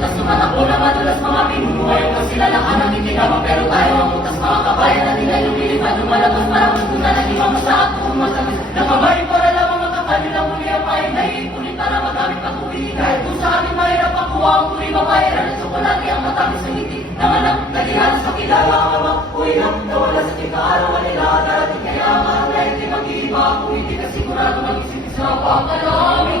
butas tumatakbo na madulas mga pinubuhay ang kasilalaan ng itinama. Pero tayo ang butas mga kabayan na nila lumilipad lumalabas para magpunta ng ibang masa at tumasagot. Nakamarin para lamang magkakanin ang muli ang pahay na iipunin para magamit patuloy. Kahit kung sa amin mahirap pakuha ang tuloy mabayaran at tsokolate ang matamis ng ngiti ng anak. Naghihalas sa kilala ang ama, uwi lang nawala sa tika-arawan nila darating kaya ang lahat di mag-iiba. Kung hindi ka sigurado mag-isip sa pagkalami.